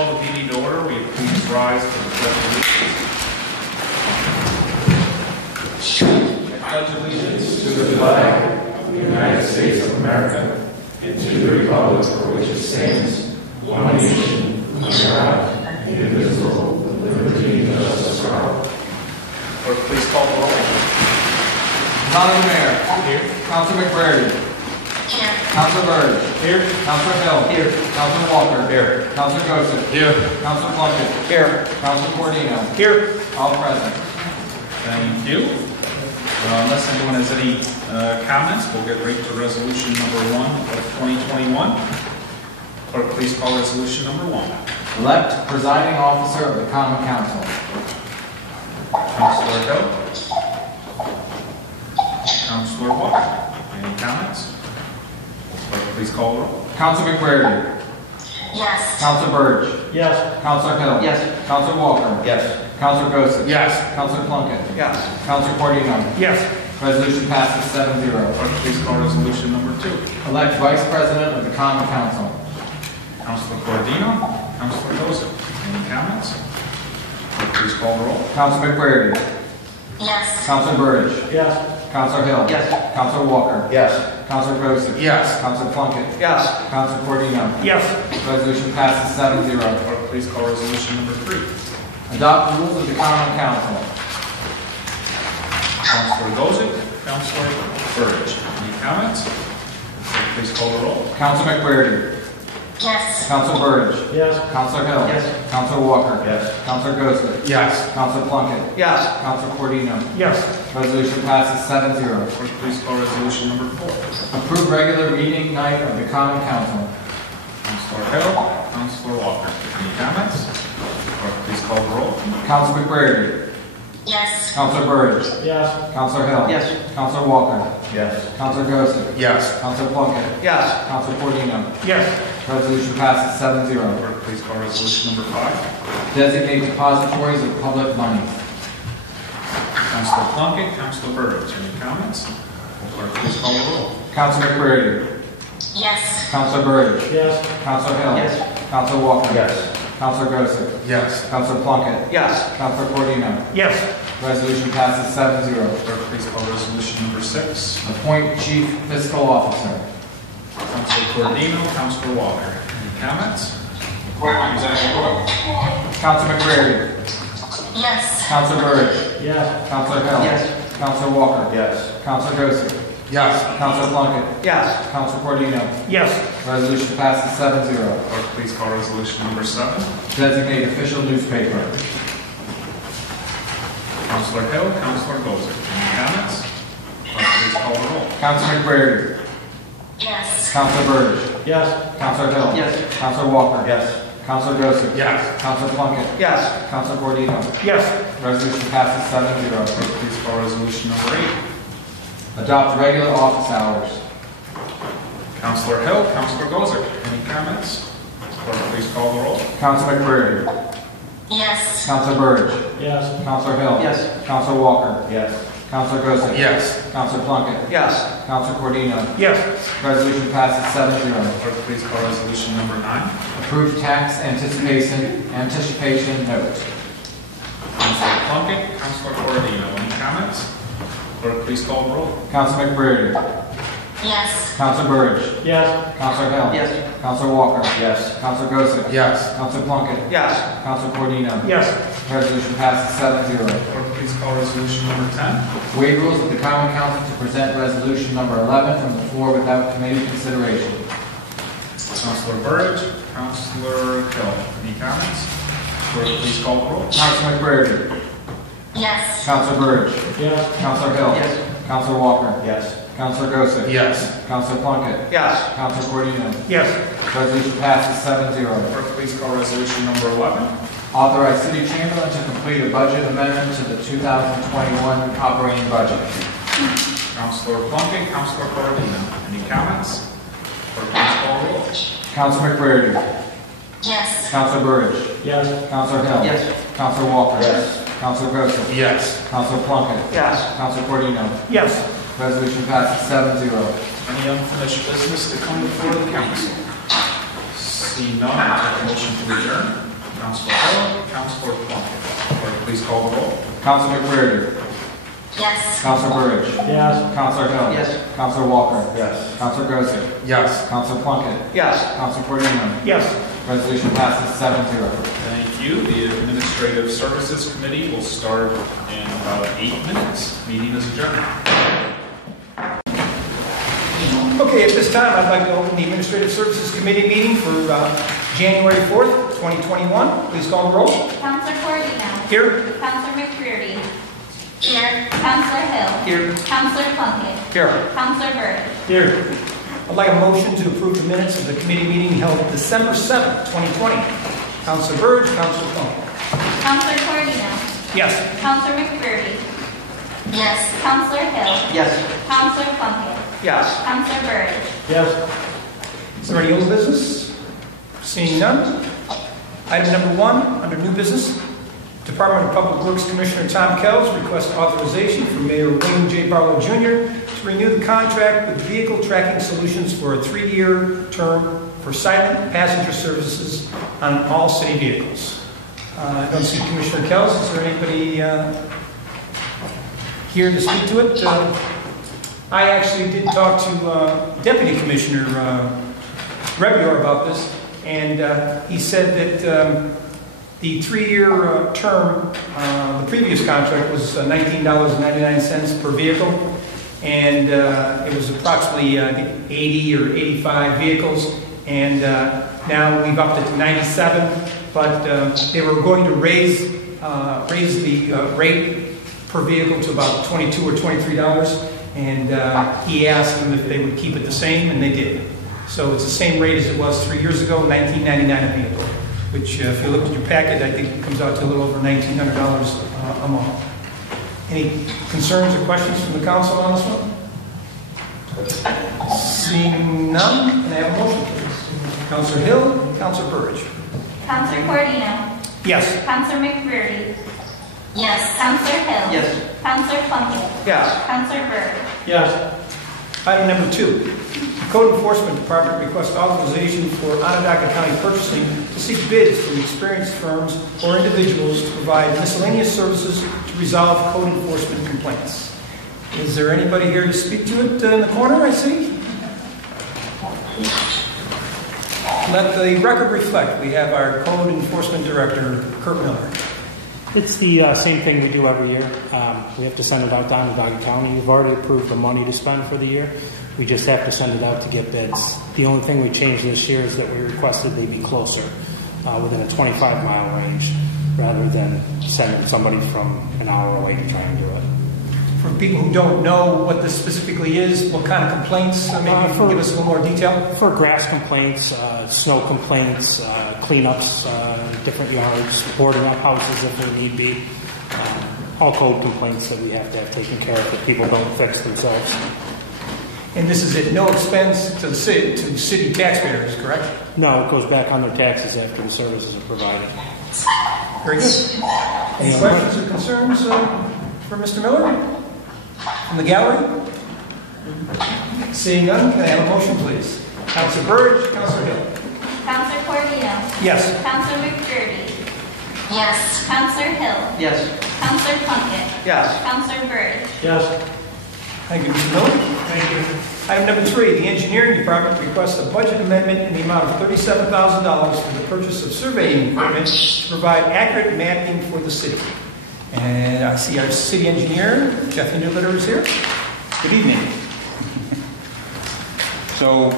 call the meeting to order. Will you please rise for the pledge of allegiance? I pledge allegiance to the flag of the United States of America and to the republic for which it stands, one nation, under God, indivisible, with liberty and justice for all. Clerk, please call the roll. Council Mayor. Here. Council McBrady. Here. Council Byrd. Here. Council Hill. Here. Council Walker. Here. Council Gossett. Here. Council Plunkett. Here. Council Cordino. Here. All present. Thank you. Unless anyone has any comments, we'll get right to resolution number 1 of 2021. Clerk, please call resolution number 1. Elect presiding officer of the Common Council. Councilor Hill. Councilor Walker. Any comments? Clerk, please call the roll. Council McBrady. Yes. Council Byrd. Yes. Council Hill. Yes. Council Walker. Yes. Council Gossett. Yes. Council Plunkett. Yes. Council Cordino. Yes. Resolution passes 7-0. Clerk, please call resolution number 2. Elect vice president of the Common Council. Councilor Cordino. Councilor Gossett. Any comments? Clerk, please call the roll. Council McBrady. Yes. Council Byrd. Yes. Council Hill. Yes. Council Walker. Yes. Council Gossett. Yes. Council Plunkett. Yes. Council Cordino. Yes. Resolution passes 7-0. Clerk, please call resolution number 3. Adopt rules of the Common Council. Councilor Gossett. Councilor Burge. Any comments? Clerk, please call the roll. Council McBrady. Yes. Council Byrd. Yes. Council Hill. Yes. Council Walker. Yes. Council Gossett. Yes. Council Plunkett. Yes. Council Cordino. Yes. Resolution passes 7-0. Clerk, please call resolution number 4. Approve regular meeting night of the Common Council. Councilor Hill. Councilor Walker. Any comments? Clerk, please call the roll. Council McBrady. Yes. Council Byrd. Yes. Council Hill. Yes. Council Walker. Yes. Council Gossett. Yes. Council Plunkett. Yes. Council Cordino. Yes. Resolution passes 7-0. Clerk, please call resolution number 5. Designate depositories of public money. Councilor Plunkett. Councilor Burge. Any comments? Clerk, please call the roll. Council McBrady. Yes. Council Byrd. Yes. Council Hill. Yes. Council Walker. Yes. Council Gossett. Yes. Council Plunkett. Yes. Council Cordino. Yes. Resolution passes 7-0. Clerk, please call resolution number 6. Appoint chief fiscal officer. Councilor Cordino. Councilor Walker. Any comments? Clerk, please ask the roll. Council McBrady. Yes. Council Byrd. Yes. Council Hill. Yes. Council Walker. Yes. Council Gossett. Yes. Council Plunkett. Yes. Council Cordino. Yes. Resolution passes 7-0. Clerk, please call resolution number 7. Designate official newspaper. Councilor Hill. Councilor Gossett. Any comments? Clerk, please call the roll. Council McBrady. Yes. Council Byrd. Yes. Council Hill. Yes. Council Walker. Yes. Council Gossett. Yes. Council Plunkett. Yes. Council Cordino. Yes. Resolution passes 7-0. Clerk, please call resolution number 8. Adopt regular office hours. Councilor Hill. Councilor Gossett. Any comments? Clerk, please call the roll. Council McBrady. Yes. Council Byrd. Yes. Council Hill. Yes. Council Walker. Yes. Council Gossett. Yes. Council Plunkett. Yes. Council Cordino. Yes. Resolution passes 7-0. Clerk, please call resolution number 9. Approve tax anticipation note. Councilor Plunkett. Councilor Cordino. Any comments? Clerk, please call the roll. Council McBrady. Yes. Council Byrd. Yes. Council Hill. Yes. Council Walker. Yes. Council Gossett. Yes. Council Plunkett. Yes. Council Cordino. Yes. Resolution passes 7-0. Clerk, please call resolution number 10. Waive rules of the Common Council to present resolution number 11 from the floor without committee consideration. Councilor Burge. Councilor Hill. Any comments? Clerk, please call the roll. Council McBrady. Yes. Council Byrd. Yes. Council Hill. Yes. Council Walker. Yes. Council Gossett. Yes. Council Plunkett. Yes. Council Cordino. Yes. Resolution passes 7-0. Clerk, please call resolution number 11. Authorize City Chamberlain to complete a budget amendment to the 2021 operating budget. Councilor Plunkett. Councilor Cordino. Any comments? Clerk, please call the roll. Council McBrady. Yes. Council Byrd. Yes. Council Hill. Yes. Council Walker. Yes. Council Gossett. Yes. Council Plunkett. Yes. Council Cordino. Yes. Resolution passes 7-0. Any unfinished business to come before the council? See none, I take a motion to adjourn. please call the roll. Counselor McCreary. Yes. Counselor Burridge. Yes. Counselor Hill. Yes. Counselor Walker. Yes. Counselor Grosek. Yes. Counselor Plunkett. Yes. Counselor Cordino. Yes. Resolution passes 7-0. Thank you. The Administrative Services Committee will start in about 8 minutes. Meeting is adjourned. Okay, at this time, I'd like to open the Administrative Services Committee meeting for January 4th, 2021. Please call the roll. Counselor Cordino. Here. Counselor McCreary. Here. Counselor Hill. Here. Counselor Plunkett. Here. Counselor Byrd. Here. I'd like a motion to approve the minutes of the committee meeting held December 7th, 2020. Counselor Burge, Counselor Plunkett. Counselor Cordino. Yes. Counselor McCreary. Yes. Counselor Hill. Yes. Counselor Plunkett. Yes. Counselor Byrd. Yes. Is there any old business? Seeing none. Item number 1, under new business, Department of Public Works Commissioner Tom Kells requests authorization from Mayor William J. Barlow Jr. to renew the contract with Vehicle Tracking Solutions for a 3-year term for silent passenger services on all city vehicles. I don't see Commissioner Kells. Is there anybody here to speak to it? I actually did talk to Deputy Commissioner Rebior about this, and he said that the 3-year term, the previous contract was $19.99 per vehicle, and it was approximately 80 or 85 vehicles, and now we've upped it to 97, but they were going to raise the rate per vehicle to about $22 or $23, and he asked them if they would keep it the same, and they did. So it's the same rate as it was 3 years ago, $19.99 a vehicle, which if you look at your packet, I think it comes out to a little over $1,900 a month. Any concerns or questions from the council on this one? Seeing none, can I have a motion, please? Councilor Hill, Councilor Burridge. Counselor Cordino. Yes. Counselor McCreary. Yes. Counselor Hill. Yes. Counselor Plunkett. Yes. Counselor Byrd. Yes. Item number 2, the Code Enforcement Department requests authorization for Onondaga County Purchasing to seek bids from experienced firms or individuals to provide miscellaneous services to resolve code enforcement complaints. Is there anybody here to speak to it in the corner, I see? Let the record reflect. We have our Code Enforcement Director, Kurt Miller. It's the same thing we do every year. We have to send it out to Onondaga County. We've already approved the money to spend for the year. We just have to send it out to get bids. The only thing we changed this year is that we requested they be closer, within a 25-mile range, rather than sending somebody from an hour away to try and do it. For people who don't know what this specifically is, what kind of complaints, maybe you can give us a little more detail? For grass complaints, snow complaints, cleanups, different yards, boarding up houses if there need be. All code complaints that we have to have taken care of that people don't fix themselves. And this is at no expense to the city taxpayers, correct? No, it goes back on their taxes after the services are provided. Very good. Any questions or concerns for Mr. Miller? From the gallery? Seeing none, can I have a motion, please? Councilor Burge, Councilor Hill. Counselor Cordino. Yes. Counselor McCreary. Yes. Counselor Hill. Yes. Counselor Plunkett. Yes. Counselor Byrd. Yes. Thank you, Mr. Miller. Thank you. Item number 3, the Engineering Department requests a budget amendment in the amount of $37,000 for the purchase of surveying equipment to provide accurate mapping for the city. And I see our city engineer, Jeff Hinderlitter, is here. Good evening. So,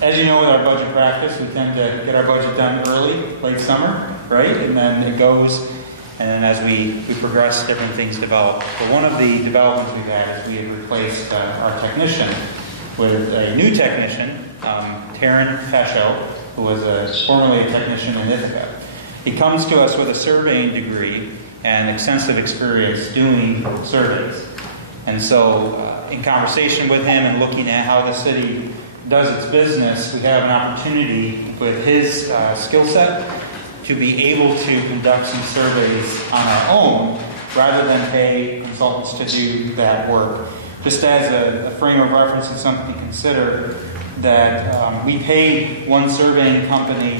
as you know, with our budget practice, we tend to get our budget done early, late summer, right? And then it goes, and then as we progress, different things develop. But one of the developments we've had is we have replaced our technician with a new technician, Taryn Fesho, who was formerly a technician in Ithaca. He comes to us with a surveying degree and extensive experience doing surveys. And so in conversation with him and looking at how the city does its business, we have an opportunity with his skill set to be able to conduct some surveys on our own rather than pay consultants to do that work. Just as a frame of reference and something to consider, that we paid one surveying company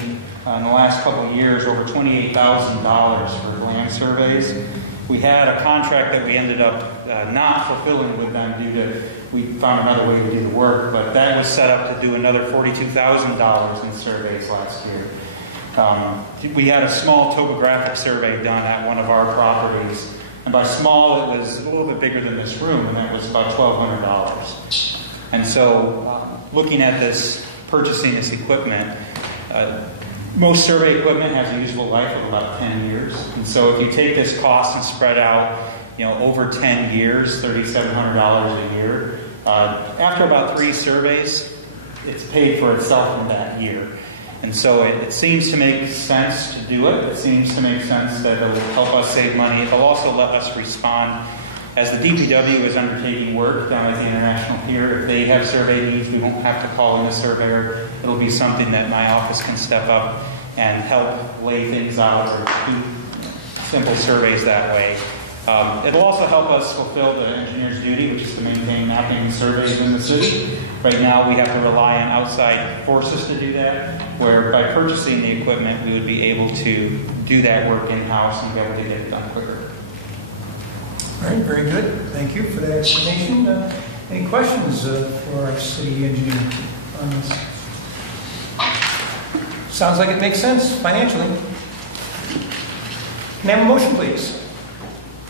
in the last couple of years over $28,000 for land surveys. We had a contract that we ended up not fulfilling with them due to, we found another way to do the work, but that was set up to do another $42,000 in surveys last year. We had a small topographic survey done at one of our properties, and by small it was a little bit bigger than this room, and that was about $1,200. And so looking at this, purchasing this equipment, most survey equipment has a useful life of about 10 years. And so if you take this cost and spread out, over 10 years, $3,700 a year, after about 3 surveys, it's paid for itself in that year. And so it seems to make sense to do it. It seems to make sense that it will help us save money. It will also let us respond. As the DPW is undertaking work down at the International Pier, if they have survey needs, we won't have to call in a surveyor. It'll be something that my office can step up and help lay things out or do simple surveys that way. It'll also help us fulfill the engineer's duty, which is to maintain mapping and surveys in the city. Right now, we have to rely on outside forces to do that, where by purchasing the equipment, we would be able to do that work in-house and be able to get it done quicker. All right, very good. Thank you for that explanation. Any questions for our city engineer on this? Sounds like it makes sense financially. Can I have a motion, please?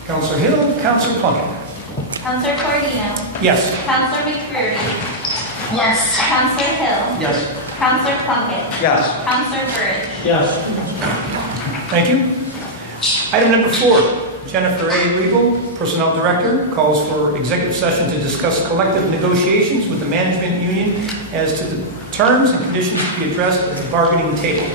Councilor Hill, Councilor Plunkett. Councilor Cordino. Yes. Councilor McCreary. Yes. Councilor Hill. Yes. Councilor Plunkett. Yes. Councilor Burridge. Yes. Thank you. Item number 4. Jennifer A. Riegel, Personnel Director, calls for executive session to discuss collective negotiations with the management union as to the terms and conditions to be addressed at the bargaining table.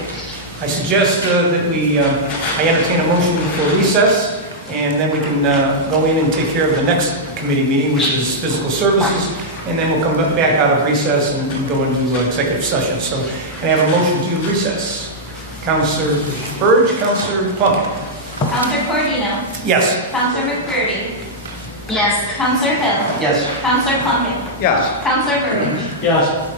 I suggest that I entertain a motion for recess, and then we can go in and take care of the next committee meeting, which is physical services, and then we'll come back out of recess and go into executive session. So can I have a motion to recess? Councilor Burge, Councilor Plunkett. Councilor Cordino. Yes. Councilor McCreary. Yes. Councilor Hill. Yes. Councilor Plunkett. Yes. Councilor Burridge. Yes.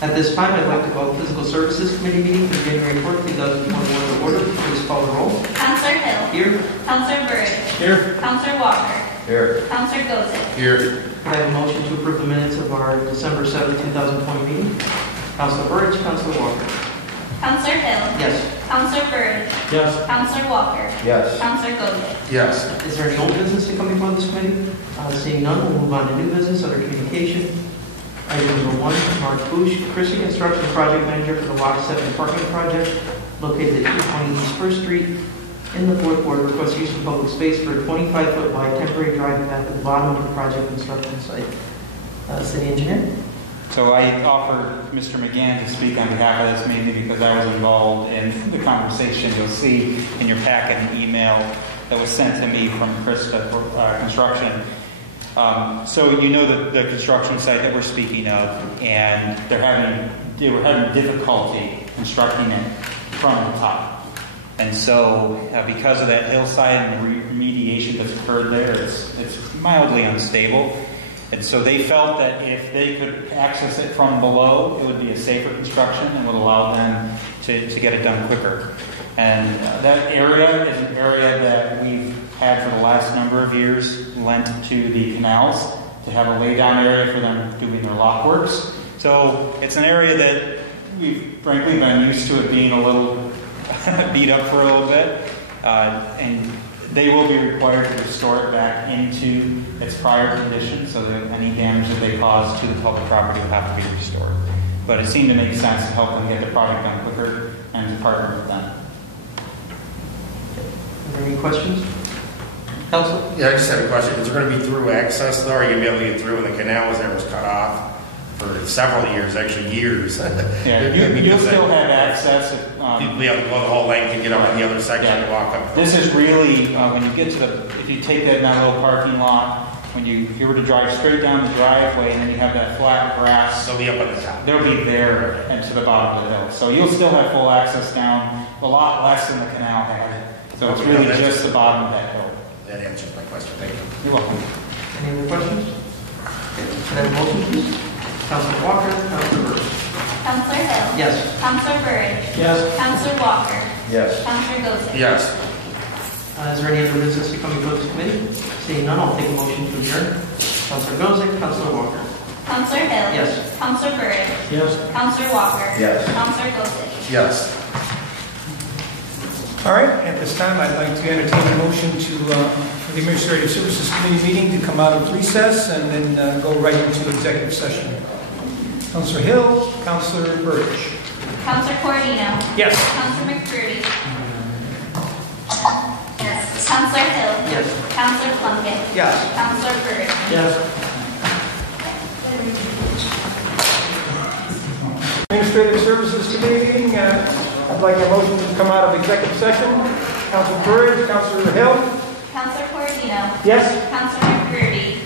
At this time, I'd like to call the Physical Services Committee meeting for January 4th, 2021 to order. Please call the roll. Councilor Hill. Here. Councilor Burridge. Here. Councilor Walker. Here. Councilor Gozick. Here. Can I have a motion to approve the minutes of our December 7th, 2020 meeting? Councilor Burridge, Councilor Walker. Councilor Hill. Yes. Councilor Burridge. Yes. Councilor Walker. Yes. Councilor Gozick. Yes. Is there any old business to come before this committee? Seeing none, we'll move on to new business under communication. Item number 1, Mark Bush, Chrissy, Construction Project Manager for the Lot 7 Apartment Project, located at 220 East First Street. In the fourth ward, requests use of public space for a 25-foot wide temporary driving path at the bottom of the project construction site. City Engineer? So I offered Mr. McGann to speak on behalf of this mainly because I was involved in the conversation. You'll see in your packet an email that was sent to me from Krista Construction. So you know the construction site that we're speaking of, and they were having difficulty constructing it from the top. And so because of that hillside and the remediation that's occurred there, it's mildly unstable. And so they felt that if they could access it from below, it would be a safer construction and would allow them to get it done quicker. And that area is an area that we've had for the last number of years lent to the canals to have a laydown area for them doing their lock works. So it's an area that we've frankly been used to it being a little beat up for a little bit. And they will be required to restore it back into its prior condition so that any damage that they cause to the public property will have to be restored. But it seemed to make sense to help them get the project done quicker and to partner with them. Are there any questions? Council? Yeah, I just have a question. Is there going to be through access though? Are you going to be able to get through when the canal was cut off for several years, actually years? Yeah, you'll still have access. People be able to go the whole length and get up on the other section and walk up. This is really, when you get to if you take that little parking lot, when if you were to drive straight down the driveway and then you have that flat grass, They'll be up on the top. they'll be there and to the bottom of the hill. So you'll still have full access down, a lot less than the canal had. So it's really just the bottom of that hill. That answers my question. Thank you. You're welcome. Any other questions? Can I have a motion, please? Councilor Walker, Councilor Burridge. Counselor Hill. Yes. Counselor Burridge. Yes. Counselor Walker. Yes. Counselor Gozik. Yes. Is there any other business to come before this committee? Seeing none, I'll take a motion to adjourn. Counselor Gozik, Counselor Walker. Counselor Hill. Yes. Counselor Burridge. Yes. Counselor Walker. Yes. Counselor Gozik. Yes. All right, at this time, I'd like to entertain a motion to, for the Administrative Services Committee meeting to come out of recess and then go right into executive session. Counselor Hill, Counselor Burridge. Counselor Corodino. Yes. Counselor McCurdy. Yes. Counselor Hill. Yes. Counselor Plunkett. Yes. Counselor Burridge. Yes. Administrative Services Committee meeting, I'd like a motion to come out of executive session. Counselor Burridge, Counselor Hill. Counselor Corodino. Yes. Counselor McCurdy.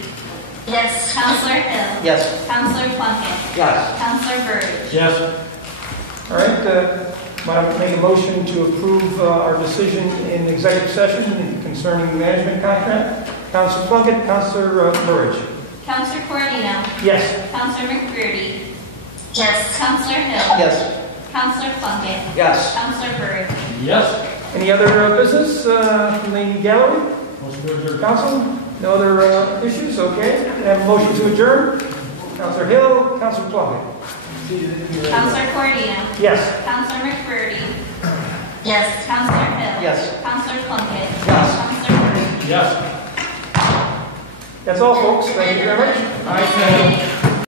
Yes. Counselor Hill. Yes. Counselor Plunkett. Yes. Counselor Burridge. Yes. All right, I make a motion to approve our decision in executive session concerning the management contract. Counselor Plunkett, Counselor Burridge. Counselor Corodino. Yes. Counselor McCurdy. Yes. Counselor Hill. Yes. Counselor Plunkett. Yes. Counselor Burridge. Yes. Any other business from the gallery? Motion to adjourn. Council? No other issues? Okay. Have a motion to adjourn. Counselor Hill, Counselor Plunkett. Counselor Corodino. Yes. Counselor McCurdy. Yes. Counselor Hill. Yes. Counselor Plunkett. Yes. Counselor Burridge. Yes. That's all, folks. Thank you very much. Aye.